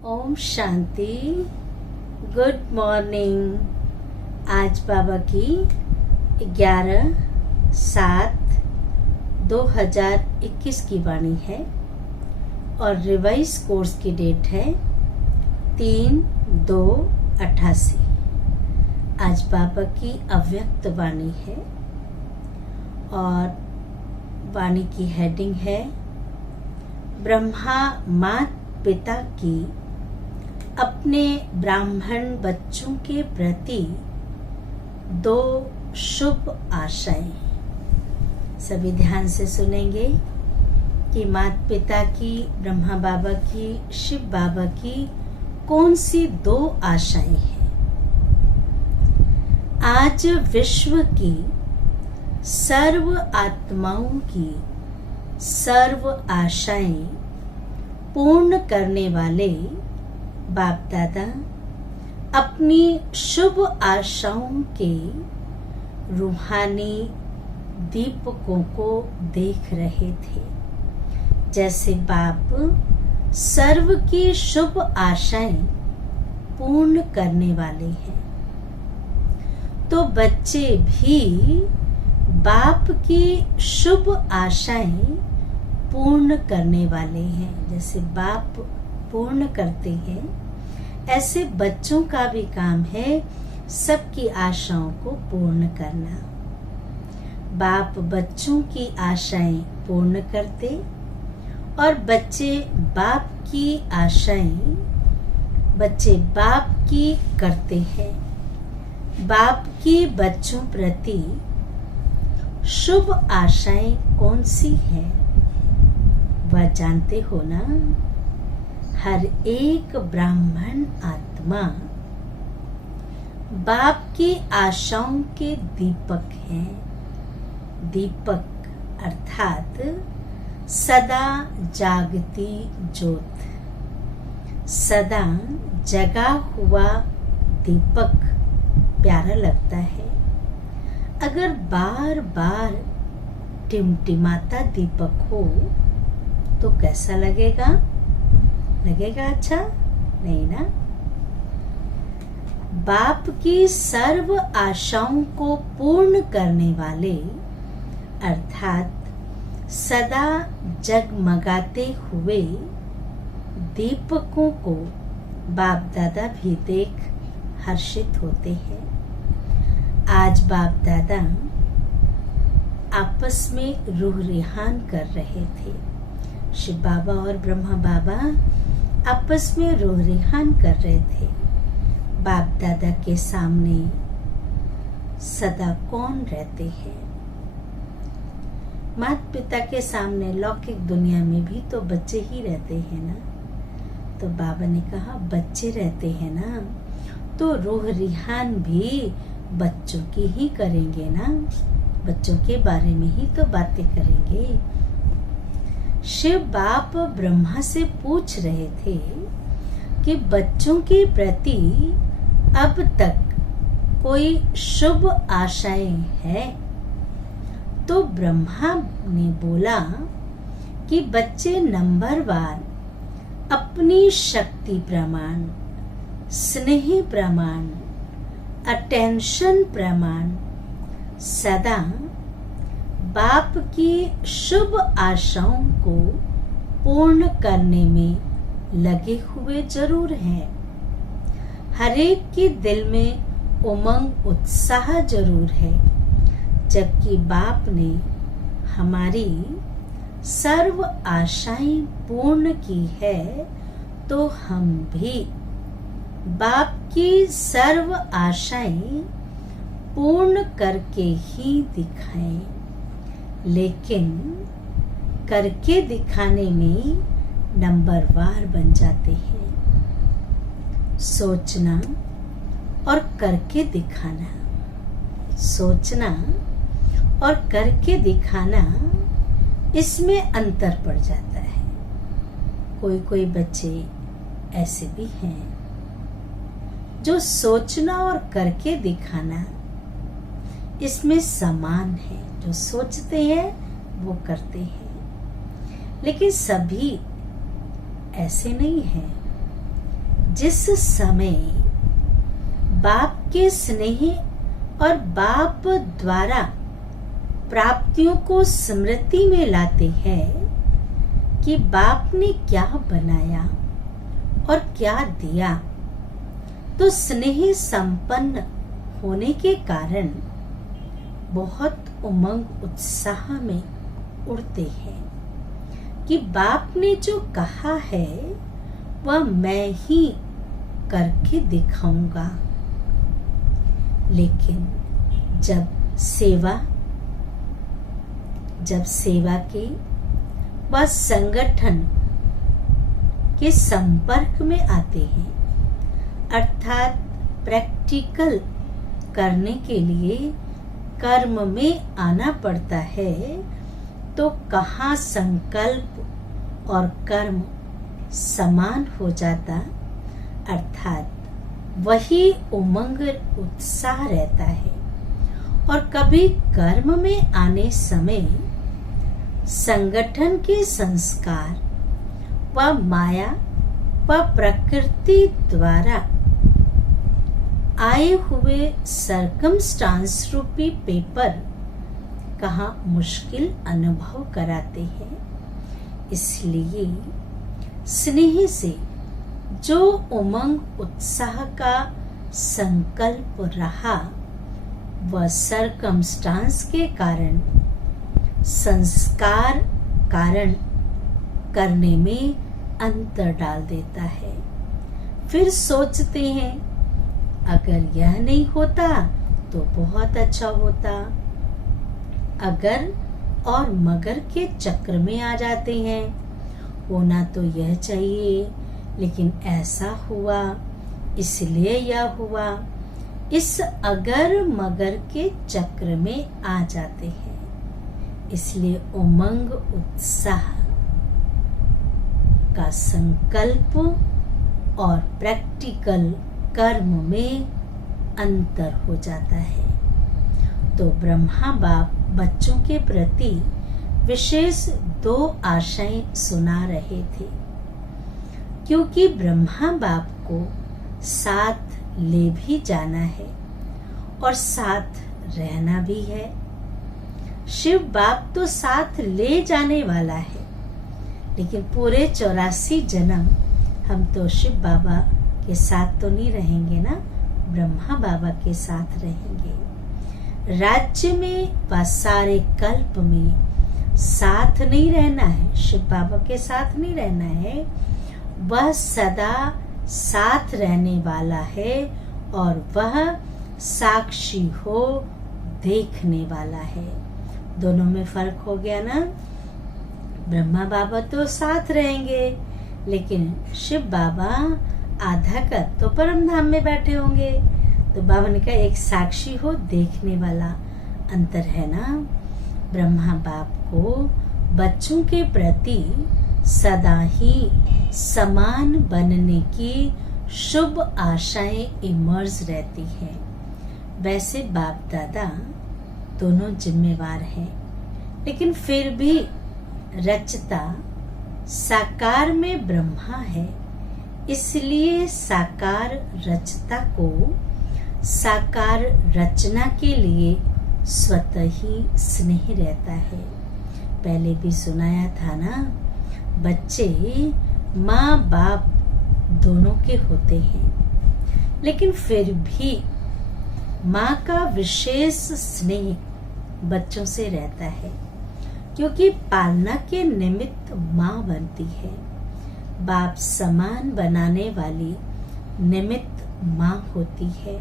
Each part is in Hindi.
ओम शांति। Good morning. आज बाबा की 11/7/2021 की वाणी है और रिवाइज कोर्स की डेट है 3/2/88। आज बाबा की अव्यक्त वाणी है और वाणी की हेडिंग है ब्रह्मा माता पिता की अपने ब्राह्मण बच्चों के प्रति 2 शुभ आशाएं। सभी ध्यान से सुनेंगे कि माता पिता की, ब्रह्मा बाबा की, शिव बाबा की कौन सी 2 आशाएं हैं। आज विश्व की सर्व आत्माओं की सर्व आशाएं पूर्ण करने वाले बाप दादा अपनी शुभ आशाओं के रूहानी दीपकों को देख रहे थे। जैसे बाप सर्व की शुभ आशाएं पूर्ण करने वाले हैं, तो बच्चे भी बाप की शुभ आशाएं पूर्ण करने वाले हैं। जैसे बाप पूर्ण करते हैं, ऐसे बच्चों का भी काम है सबकी आशाओं को पूर्ण करना। बाप बच्चों की आशाएं पूर्ण करते और बच्चे बाप की करते हैं। बाप की बच्चों प्रति शुभ आशाएं कौन सी है वह जानते हो ना। हर एक ब्राह्मण आत्मा बाप की आशाओं के दीपक हैं। दीपक अर्थात सदा जागती ज्योत, सदा जगा हुआ दीपक प्यारा लगता है। अगर बार बार टिमटिमाता दीपक हो तो कैसा लगेगा? लगेगा अच्छा नहीं ना। बाप की सर्व आशाओं को पूर्ण करने वाले अर्थात सदा जगमगाते हुए दीपकों को बाप दादा भी देख हर्षित होते हैं। आज बाप दादा आपस में रूह रिहान कर रहे थे। शिव बाबा और ब्रह्मा बाबा आपस में रूह रिहान कर रहे थे। बाप दादा के सामने सदा कौन रहते हैं? माता पिता के सामने लौकिक दुनिया में भी तो बच्चे ही रहते हैं ना। तो बाबा ने कहा बच्चे रहते हैं ना, तो रूह रिहान भी बच्चों की ही करेंगे ना, बच्चों के बारे में ही तो बातें करेंगे। शिव बाप ब्रह्मा से पूछ रहे थे कि बच्चों के प्रति अब तक कोई शुभ आशाएं हैं? तो ब्रह्मा ने बोला कि बच्चे नंबरवार अपनी शक्ति प्रमाण, स्नेह प्रमाण, अटेंशन प्रमाण सदा बाप की शुभ आशाओं को पूर्ण करने में लगे हुए जरूर हैं। हर एक के दिल में उमंग उत्साह जरूर है। जबकि बाप ने हमारी सर्व आशाएं पूर्ण की है, तो हम भी बाप की सर्व आशाएं पूर्ण करके ही दिखाएं। लेकिन करके दिखाने में नंबरवार बन जाते हैं। सोचना और करके दिखाना, सोचना और करके दिखाना, इसमें अंतर पड़ जाता है। कोई बच्चे ऐसे भी हैं जो सोचना और करके दिखाना इसमें समान है। जो सोचते हैं वो करते हैं, लेकिन सभी ऐसे नहीं हैं। जिस समय बाप के स्नेह और बाप द्वारा प्राप्तियों को स्मृति में लाते हैं कि बाप ने क्या बनाया और क्या दिया, तो स्नेह संपन्न होने के कारण बहुत उमंग उत्साह में उड़ते हैं कि बाप ने जो कहा है वह मैं ही करके दिखाऊंगा। लेकिन जब सेवा के व संगठन के संपर्क में आते हैं, अर्थात प्रैक्टिकल करने के लिए कर्म में आना पड़ता है, तो कहाँ संकल्प और कर्म समान हो जाता, अर्थात वही उमंग उत्साह रहता है। और कभी कर्म में आने समय संगठन के संस्कार व माया व प्रकृति द्वारा आए हुए सरकमस्टांस रूपी पेपर कहाँ मुश्किल अनुभव कराते हैं। इसलिए स्नेह से जो उमंग उत्साह का संकल्प रहा, वह सरकमस्टांस के कारण संस्कार कारण करने में अंतर डाल देता है। फिर सोचते हैं अगर यह नहीं होता तो बहुत अच्छा होता, अगर और मगर के चक्र में आ जाते हैं। होना तो यह चाहिए, लेकिन ऐसा हुआ इसलिए यह हुआ, इस अगर मगर के चक्र में आ जाते हैं। इसलिए उमंग उत्साह का संकल्प और प्रैक्टिकल कर्म में अंतर हो जाता है। तो ब्रह्मा बाप बच्चों के प्रति विशेष 2 आशाएं सुना रहे थे, क्योंकि ब्रह्मा बाप को साथ ले भी जाना है और साथ रहना भी है। शिव बाप तो साथ ले जाने वाला है, लेकिन पूरे 84 जन्म हम तो शिव बाबा के साथ तो नहीं रहेंगे ना, ब्रह्मा बाबा के साथ रहेंगे। राज्य में व सारे कल्प में साथ नहीं रहना है, शिव बाबा के साथ नहीं रहना है, वह सदा साथ रहने वाला है और वह साक्षी हो देखने वाला है। दोनों में फर्क हो गया ना। ब्रह्मा बाबा तो साथ रहेंगे, लेकिन शिव बाबा आधा कर तो परम धाम में बैठे होंगे। तो बाबा ने कहा एक साक्षी हो देखने वाला, अंतर है ना। ब्रह्मा बाप को बच्चों के प्रति सदा ही समान बनने की शुभ आशाएं इमर्ज रहती हैं। वैसे बाप दादा दोनों जिम्मेवार हैं, लेकिन फिर भी रचता साकार में ब्रह्मा है, इसलिए साकार रचता को साकार रचना के लिए स्वतः ही स्नेह रहता है। पहले भी सुनाया था ना, बच्चे माँ बाप दोनों के होते हैं, लेकिन फिर भी माँ का विशेष स्नेह बच्चों से रहता है, क्योंकि पालना के निमित्त माँ बनती है। बाप समान बनाने वाली निमित्त माँ होती है,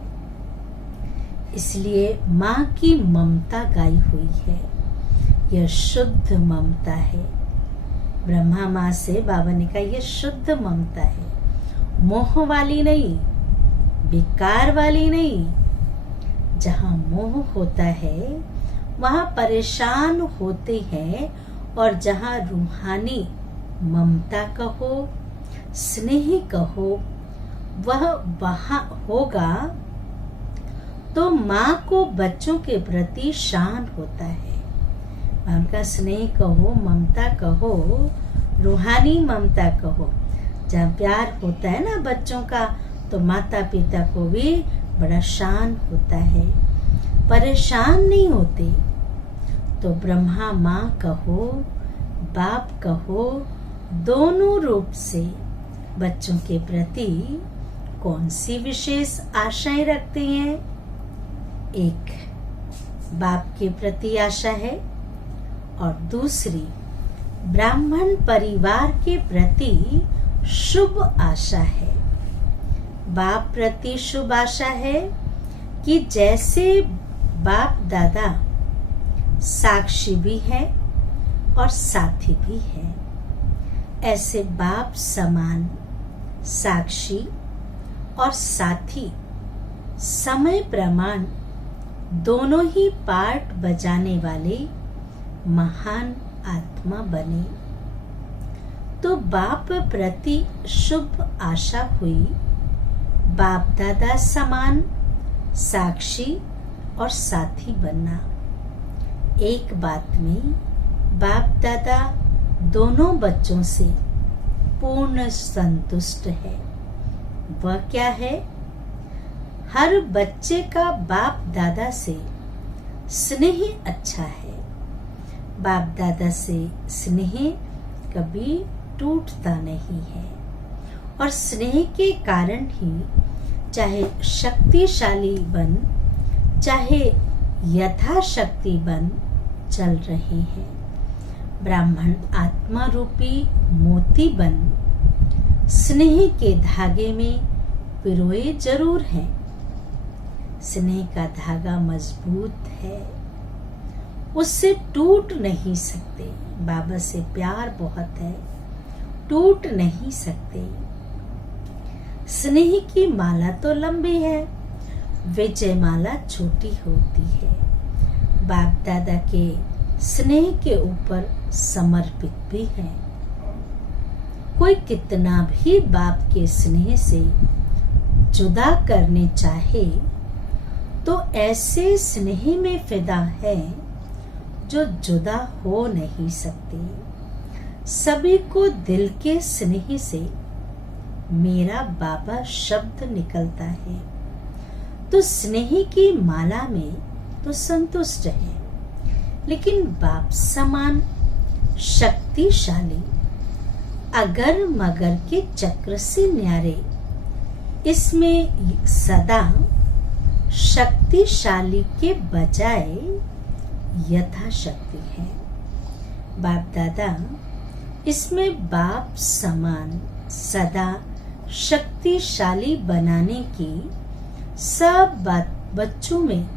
इसलिए माँ की ममता गाई हुई है। यह शुद्ध ममता है। ब्रह्मा माँ से बाबा ने कहा यह शुद्ध ममता है, मोह वाली नहीं, विकार वाली नहीं। जहाँ मोह होता है वहाँ परेशान होते हैं, और जहाँ रूहानी ममता कहो, स्नेह कहो, वह वहाँ होगा तो माँ को बच्चों के प्रति शान होता है। उनका स्नेह कहो, ममता कहो, रूहानी ममता कहो, जहाँ प्यार होता है ना बच्चों का, तो माता पिता को भी बड़ा शान होता है, परेशान नहीं होते। तो ब्रह्मा माँ कहो, बाप कहो, दोनों रूप से बच्चों के प्रति कौन सी विशेष आशाएं रखते हैं? एक बाप के प्रति आशा है और दूसरी ब्राह्मण परिवार के प्रति शुभ आशा है। बाप प्रति शुभ आशा है कि जैसे बाप दादा साक्षी भी है और साथी भी है, ऐसे बाप समान साक्षी और साथी समय प्रमाण दोनों ही पार्ट बजाने वाले महान आत्मा बने। तो बाप प्रति शुभ आशा हुई, बाप दादा समान साक्षी और साथी बनना। एक बात में बाप दादा दोनों बच्चों से पूर्ण संतुष्ट है। वह क्या है? हर बच्चे का बाप दादा से स्नेह अच्छा है। बाप दादा से स्नेह कभी टूटता नहीं है और स्नेह के कारण ही चाहे शक्तिशाली बन, चाहे यथाशक्ति बन चल रहे हैं। ब्राह्मण आत्मा रूपी मोती बन स्नेह के धागे में पिरोए जरूर हैं। स्नेह का धागा मजबूत है, उससे टूट नहीं सकते। बाबा से प्यार बहुत है, टूट नहीं सकते। स्नेह की माला तो लंबी है, विजय माला छोटी होती है। बाप दादा के स्नेह के ऊपर समर्पित भी है। कोई कितना भी बाप के स्नेह से जुदा करने चाहे तो ऐसे स्नेह में फिदा है जो जुदा हो नहीं सकते। सभी को दिल के स्नेह से मेरा बाबा शब्द निकलता है, तो स्नेह की माला में तो संतुष्ट है। लेकिन बाप समान शक्तिशाली अगर मगर के चक्र से न्यारे, इसमें सदा शक्तिशाली के बजाय यथाशक्ति है। बाप दादा इसमें बाप समान सदा शक्तिशाली बनाने की सब बच्चों में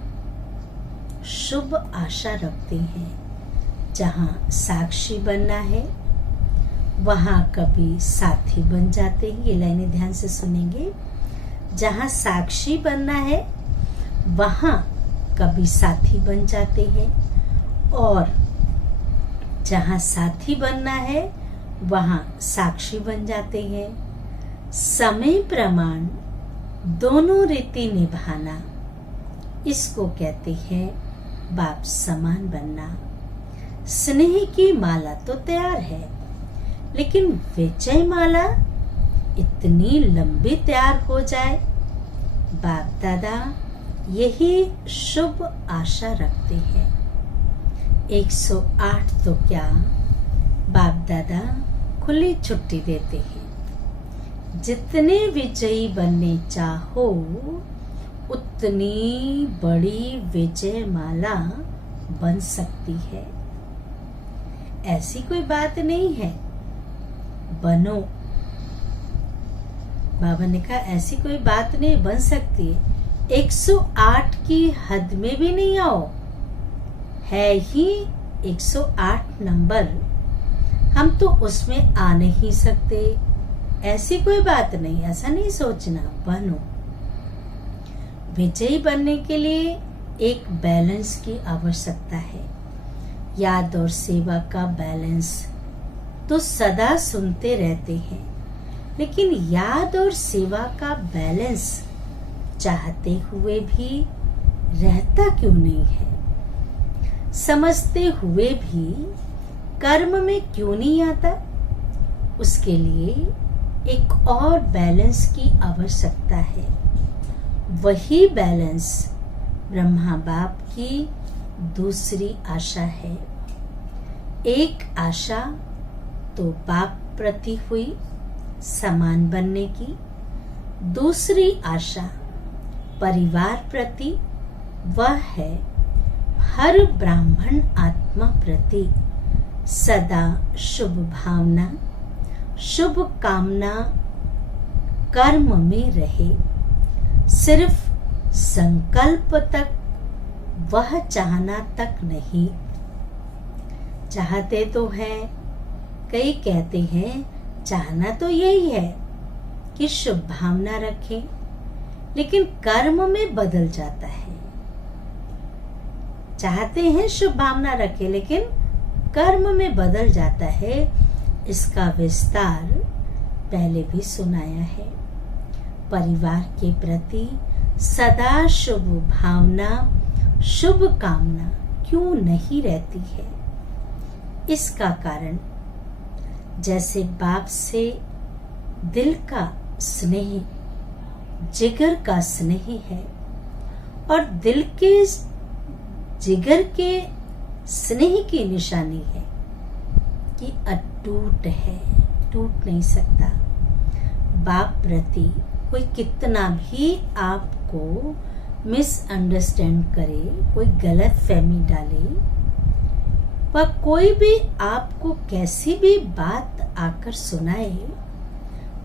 शुभ आशा रखते हैं। जहाँ साक्षी बनना है वहाँ कभी साथी बन जाते हैं। ये लाइनें ध्यान से सुनेंगे। जहाँ साक्षी बनना है वहाँ कभी साथी बन जाते हैं, और जहाँ साथी बनना है वहाँ साक्षी बन जाते हैं। समय प्रमाण दोनों रीति निभाना, इसको कहते हैं बाप समान बनना। स्नेह की माला तो तैयार है, लेकिन विजय माला इतनी लंबी तैयार हो जाए, बाप दादा यही शुभ आशा रखते हैं। 108 तो क्या, बाप दादा खुली छुट्टी देते हैं। जितने विजयी बनने चाहो उतनी बड़ी विजय माला बन सकती है। ऐसी कोई बात नहीं है, बनो। बाबा ने कहा ऐसी कोई बात नहीं, बन सकती है। 108 की हद में भी नहीं आओ, है ही 108 नंबर, हम तो उसमें आ नहीं सकते। ऐसी कोई बात नहीं, ऐसा नहीं सोचना, बनो। विजयी बनने के लिए एक बैलेंस की आवश्यकता है। याद और सेवा का बैलेंस तो सदा सुनते रहते हैं, लेकिन याद और सेवा का बैलेंस चाहते हुए भी रहता क्यों नहीं है? समझते हुए भी कर्म में क्यों नहीं आता? उसके लिए एक और बैलेंस की आवश्यकता है। वही बैलेंस ब्रह्मा बाप की दूसरी आशा है। एक आशा तो बाप प्रति हुई समान बनने की, दूसरी आशा परिवार प्रति, वह है हर ब्राह्मण आत्मा प्रति सदा शुभ भावना, शुभ कामना कर्म में रहे। सिर्फ संकल्प तक, वह चाहना तक नहीं। चाहते तो हैं, कई कहते हैं चाहना तो यही है कि शुभ भावना रखें, लेकिन कर्म में बदल जाता है। चाहते हैं शुभ भावना रखें, लेकिन कर्म में बदल जाता है। इसका विस्तार पहले भी सुनाया है। परिवार के प्रति सदा शुभ भावना, शुभ कामना क्यों नहीं रहती है? इसका कारण जैसे बाप से दिल का स्नेह, जिगर का स्नेह है, और दिल के जिगर के स्नेह की निशानी है कि अटूट है, टूट नहीं सकता। बाप प्रति कोई कितना भी आपको मिसअंडरस्टैंड करे, कोई गलत फहमी डाले, वह कोई भी आपको कैसी भी बात आकर सुनाए,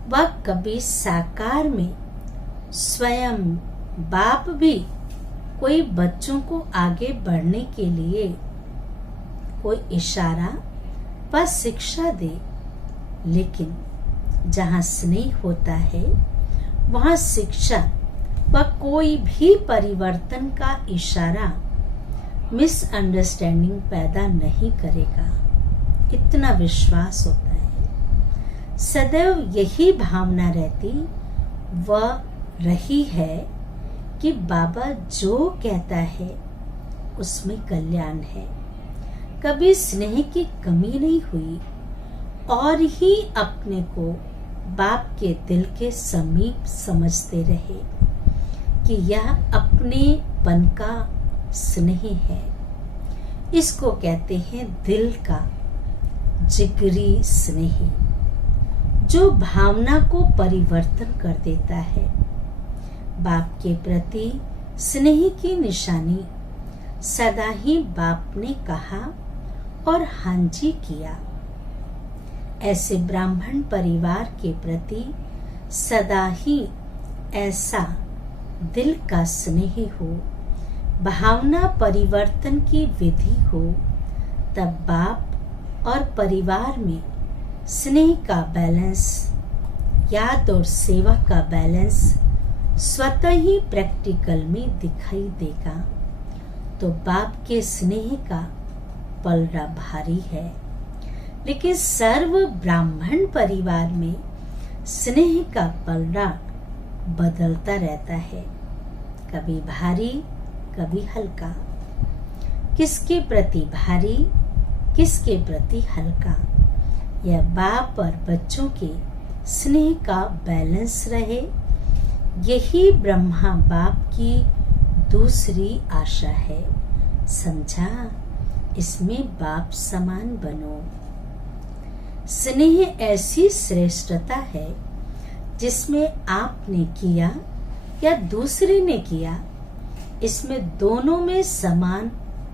वह कभी साकार में स्वयं बाप भी कोई बच्चों को आगे बढ़ने के लिए कोई इशारा व शिक्षा दे, लेकिन जहाँ स्नेह होता है वहाँ शिक्षा व कोई भी परिवर्तन का इशारा मिसअंडरस्टैंडिंग पैदा नहीं करेगा। इतना विश्वास होता है। सदैव यही भावना रहती व रही है कि बाबा जो कहता है उसमें कल्याण है। कभी स्नेह की कमी नहीं हुई और ही अपने को बाप के दिल के समीप समझते रहे कि यह अपनेपन का स्नेह है। इसको कहते हैं दिल का जिगरी स्नेह, जो भावना को परिवर्तन कर देता है। बाप के प्रति स्नेह की निशानी सदा ही बाप ने कहा और हाँ जी किया। ऐसे ब्राह्मण परिवार के प्रति सदा ही ऐसा दिल का स्नेह हो, भावना परिवर्तन की विधि हो, तब बाप और परिवार में स्नेह का बैलेंस, याद और सेवा का बैलेंस स्वतः ही प्रैक्टिकल में दिखाई देगा। तो बाप के स्नेह का पलड़ा भारी है, लेकिन सर्व ब्राह्मण परिवार में स्नेह का पलड़ा बदलता रहता है, कभी भारी कभी हल्का। किसके प्रति भारी, किसके प्रति हल्का, यह बाप और बच्चों के स्नेह का बैलेंस रहे, यही ब्रह्मा बाप की दूसरी आशा है। समझा? इसमें बाप समान बनो। स्नेह ऐसी श्रेष्ठता है जिसमें आपने किया या दूसरे ने किया, इसमें दोनों में समान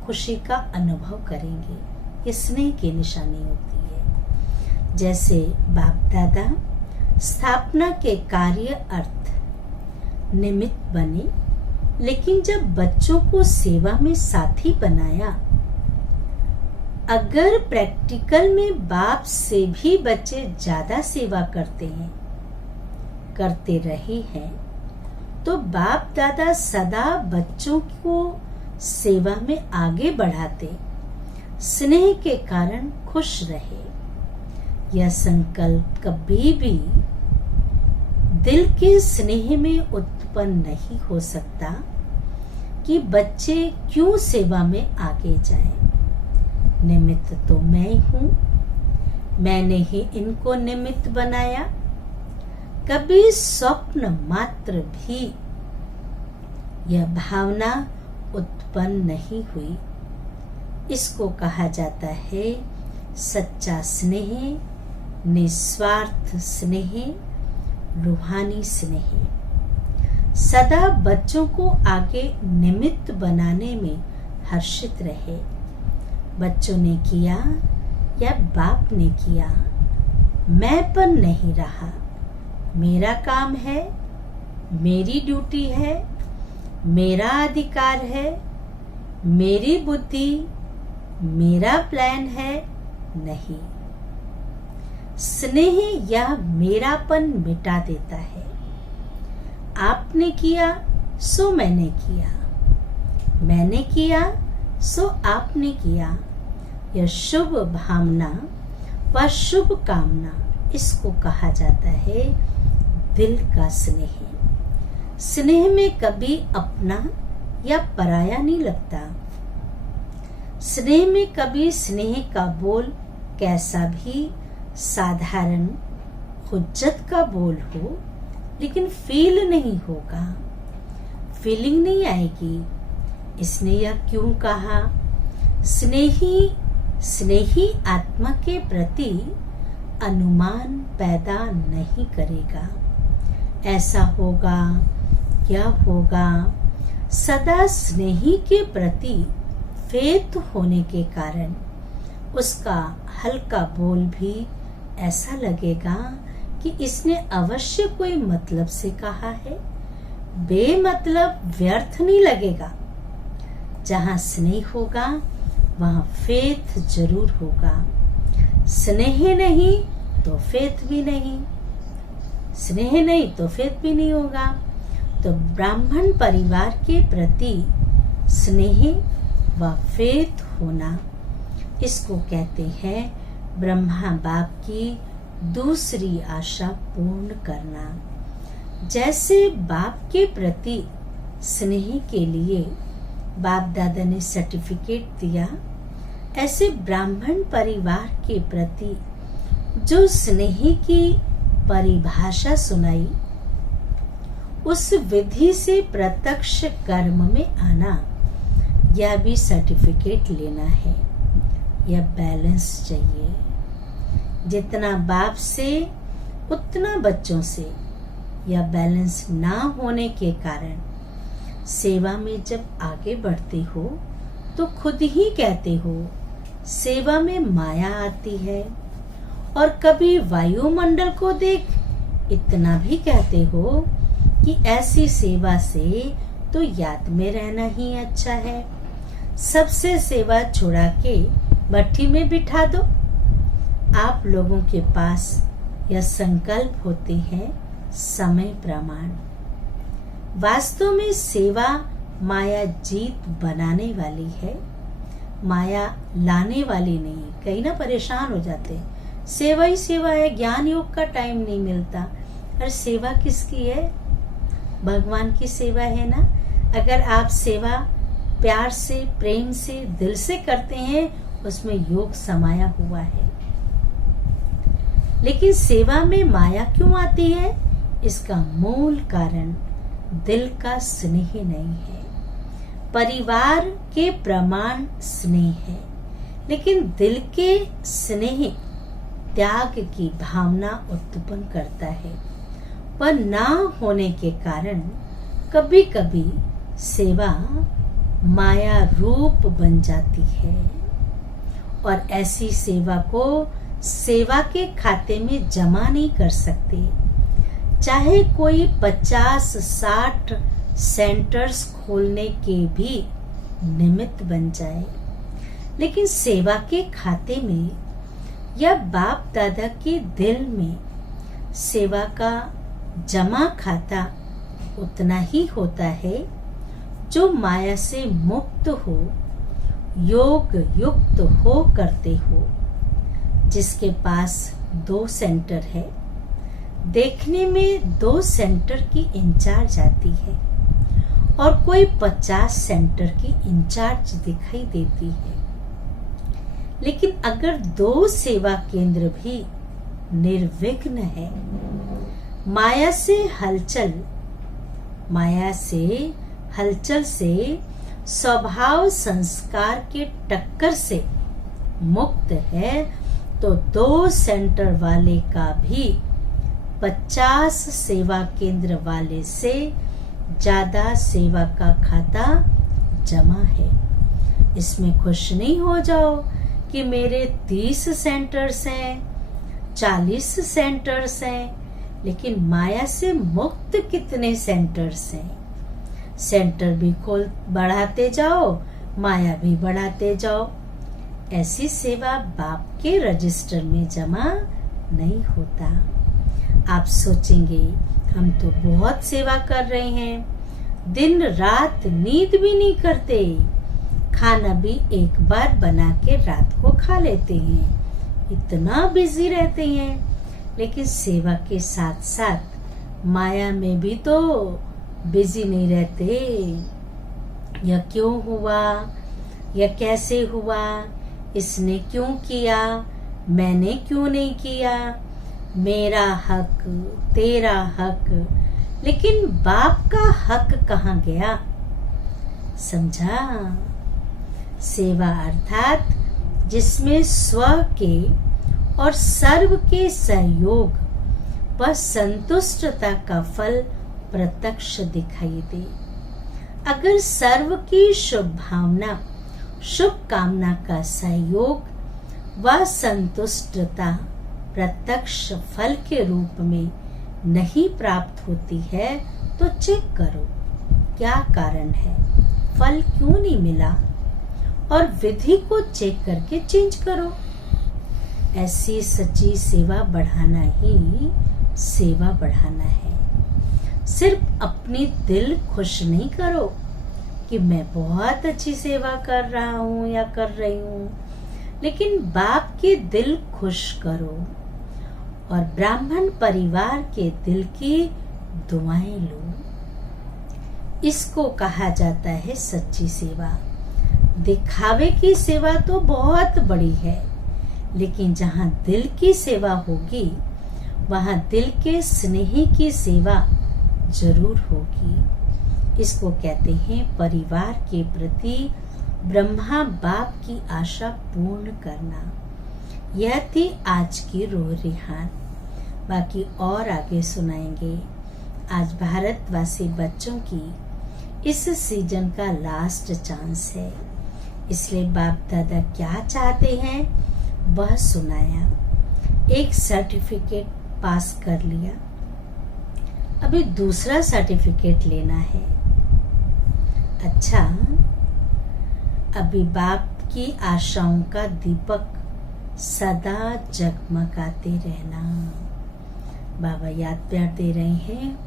खुशी का अनुभव करेंगे। ये स्नेह की निशानी होती है। जैसे बाप दादा स्थापना के कार्य अर्थ निमित्त बने, लेकिन जब बच्चों को सेवा में साथी बनाया, अगर प्रैक्टिकल में बाप से भी बच्चे ज्यादा सेवा करते हैं, करते रहे हैं, तो बाप दादा सदा बच्चों को सेवा में आगे बढ़ाते, स्नेह के कारण खुश रहे। यह संकल्प कभी भी दिल के स्नेह में उत्पन्न नहीं हो सकता कि बच्चे क्यों सेवा में आगे जाएं। निमित्त तो मैं हूँ, मैंने ही इनको निमित्त बनाया, कभी स्वप्न मात्र भी यह भावना उत्पन्न नहीं हुई। इसको कहा जाता है सच्चा स्नेह, निस्वार्थ स्नेह, रूहानी स्नेह। सदा बच्चों को आगे निमित्त बनाने में हर्षित रहे। बच्चों ने किया या बाप ने किया, मैंपन नहीं रहा। मेरा काम है, मेरी ड्यूटी है, मेरा अधिकार है, मेरी बुद्धि, मेरा प्लान है, नहीं। स्नेह यह मेरापन मिटा देता है। आपने किया सो मैंने किया, मैंने किया सो आपने किया। यह शुभ भावना व शुभ कामना, इसको कहा जाता है दिल का स्नेह। स्नेह में कभी अपना या पराया नहीं लगता। स्नेह में कभी स्नेह का बोल कैसा भी साधारण हुज्जत का बोल हो, लेकिन फील नहीं होगा, फीलिंग नहीं आएगी। इसने यह क्यों कहा? स्नेही आत्मा के प्रति अनुमान पैदा नहीं करेगा। ऐसा होगा, क्या होगा। सदा स्नेही के प्रति फेथ होने के कारण उसका हल्का बोल भी ऐसा लगेगा कि इसने अवश्य कोई मतलब से कहा है। बेमतलब व्यर्थ नहीं लगेगा। जहाँ स्नेह होगा वहाँ फेथ जरूर होगा। स्नेह नहीं तो फेथ भी नहीं, स्नेह नहीं तो फेथ भी नहीं होगा। तो ब्राह्मण परिवार के प्रति स्नेह व फेथ होना, इसको कहते हैं ब्रह्मा बाप की दूसरी आशा पूर्ण करना। जैसे बाप के प्रति स्नेह के लिए बाप दादा ने सर्टिफिकेट दिया, ऐसे ब्राह्मण परिवार के प्रति जो स्नेह की परिभाषा सुनाई, उस विधि से प्रत्यक्ष कर्म में आना, यह भी सर्टिफिकेट लेना है। यह बैलेंस चाहिए। जितना बाप से उतना बच्चों से। यह बैलेंस ना होने के कारण सेवा में जब आगे बढ़ते हो तो खुद ही कहते हो सेवा में माया आती है, और कभी वायुमंडल को देख इतना भी कहते हो कि ऐसी सेवा से तो याद में रहना ही अच्छा है। सबसे सेवा छुड़ा के भट्टी में बिठा दो। आप लोगों के पास यह संकल्प होते हैं समय प्रमाण। वास्तव में सेवा माया जीत बनाने वाली है, माया लाने वाली नहीं। कहीं ना परेशान हो जाते हैं, सेवा ही सेवा है, ज्ञान योग का टाइम नहीं मिलता। और सेवा किसकी है? भगवान की सेवा है ना। अगर आप सेवा प्यार से, प्रेम से, दिल से करते हैं, उसमें योग समाया हुआ है। लेकिन सेवा में माया क्यों आती है? इसका मूल कारण दिल का स्नेह नहीं है। परिवार के प्रमाण स्नेह है, लेकिन दिल के स्नेह त्याग की भावना उत्पन्न करता है। पर ना होने के कारण कभी कभी सेवा माया रूप बन जाती है, और ऐसी सेवा को सेवा के खाते में जमा नहीं कर सकते। चाहे कोई 50-60 सेंटर्स खोलने के भी निमित्त बन जाए, लेकिन सेवा के खाते में या बाप दादा के दिल में सेवा का जमा खाता उतना ही होता है जो माया से मुक्त हो, योग युक्त हो करते हो। जिसके पास 2 सेंटर है, देखने में 2 सेंटर की इंचार्ज आती है और कोई 50 सेंटर की इंचार्ज दिखाई देती है। लेकिन अगर 2 सेवा केंद्र भी निर्विघ्न है, माया से हलचल से स्वभाव संस्कार के टक्कर से मुक्त है, तो 2 सेंटर वाले का भी 50 सेवा केंद्र वाले से ज्यादा सेवा का खाता जमा है। इसमें खुश नहीं हो जाओ कि मेरे 30 सेंटर्स हैं, 40 सेंटर्स हैं, लेकिन माया से मुक्त कितने सेंटर्स हैं। सेंटर भी बढ़ाते जाओ, माया भी बढ़ाते जाओ। ऐसी सेवा बाप के रजिस्टर में जमा नहीं होता। आप सोचेंगे हम तो बहुत सेवा कर रहे हैं, दिन रात नींद भी नहीं करते, खाना भी एक बार बना के रात को खा लेते हैं, इतना बिजी रहते हैं, लेकिन सेवा के साथ साथ माया में भी तो बिजी नहीं रहते। यह क्यों हुआ, यह कैसे हुआ, इसने क्यों किया, मैंने क्यों नहीं किया, मेरा हक, तेरा हक, लेकिन बाप का हक कहाँ गया। समझा? सेवा अर्थात जिसमें स्व के और सर्व के सहयोग व संतुष्टता का फल प्रत्यक्ष दिखाई दे। अगर सर्व की शुभ भावना, शुभ कामना का सहयोग व संतुष्टता प्रत्यक्ष फल के रूप में नहीं प्राप्त होती है, तो चेक करो क्या कारण है, फल क्यों नहीं मिला, और विधि को चेक करके चेंज करो। ऐसी सच्ची सेवा बढ़ाना ही सेवा बढ़ाना है। सिर्फ अपनी दिल खुश नहीं करो कि मैं बहुत अच्छी सेवा कर रहा हूँ या कर रही हूँ, लेकिन बाप के दिल खुश करो और ब्राह्मण परिवार के दिल की दुआएं लो। इसको कहा जाता है सच्ची सेवा। दिखावे की सेवा तो बहुत बड़ी है, लेकिन जहाँ दिल की सेवा होगी वहाँ दिल के स्नेही की सेवा जरूर होगी। इसको कहते हैं परिवार के प्रति ब्रह्मा बाप की आशा पूर्ण करना। यह थी आज की रूह रिहान। बाकी और आगे सुनाएंगे। आज भारतवासी बच्चों की इस सीजन का लास्ट चांस है, इसलिए बाप दादा क्या चाहते हैं वह सुनाया। एक सर्टिफिकेट पास कर लिया, अभी दूसरा सर्टिफिकेट लेना है। अच्छा, अभी बाप की आशाओं का दीपक सदा जगमगाते रहना। बाबा याद प्यार दे रहे हैं।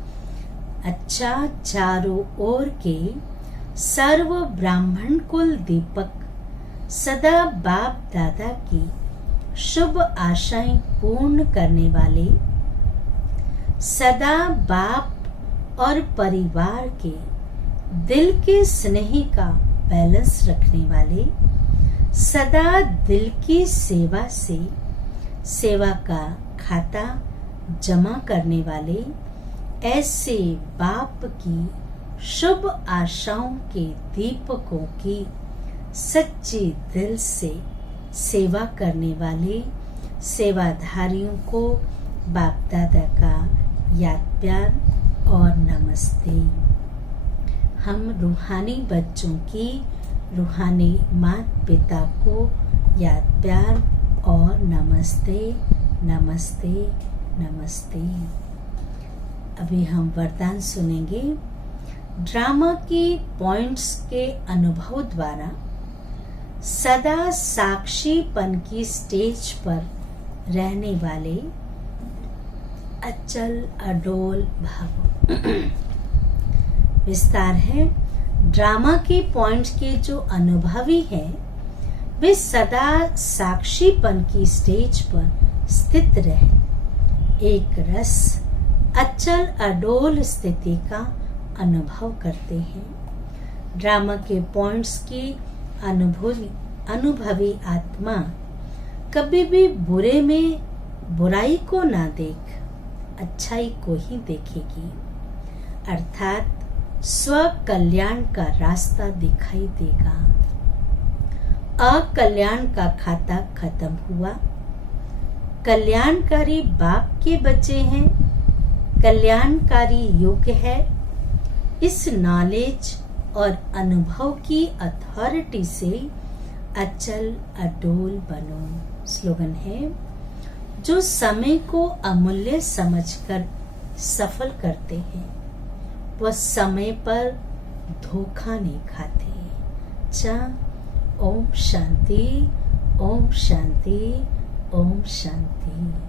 अच्छा, चारों ओर के सर्व ब्राह्मण कुल दीपक सदा बाप दादा की शुभ आशाएं पूर्ण करने वाले, सदा बाप और परिवार के दिल के स्नेही का बैलेंस रखने वाले, सदा दिल की सेवा से सेवा का खाता जमा करने वाले, ऐसे बाप की शुभ आशाओं के दीपकों की सच्चे दिल से सेवा करने वाले सेवाधारियों को बाप दादा का याद प्यार और नमस्ते। हम रूहानी बच्चों की रूहानी माता पिता को याद प्यार और नमस्ते नमस्ते नमस्ते। अभी हम वरदान सुनेंगे। ड्रामा के पॉइंट्स के अनुभव द्वारा सदा साक्षीपन की स्टेज पर रहने वाले अचल अडोल भाव। विस्तार है। ड्रामा के पॉइंट्स के जो अनुभवी हैं वे सदा साक्षीपन की स्टेज पर स्थित रहे, एक रस अचल अडोल स्थिति का अनुभव करते हैं। ड्रामा के पॉइंट्स की अनुभवी आत्मा कभी भी बुरे में बुराई को ना देख अच्छाई को ही देखेगी, अर्थात स्व कल्याण का रास्ता दिखाई देगा। अकल्याण का खाता खत्म हुआ। कल्याणकारी बाप के बच्चे हैं, कल्याणकारी युग है। इस नॉलेज और अनुभव की अथॉरिटी से अचल अडोल बनो। स्लोगन है, जो समय को अमूल्य समझकर सफल करते हैं वह समय पर धोखा नहीं खाते। ओम शांति, ओम शांति, ओम शांति।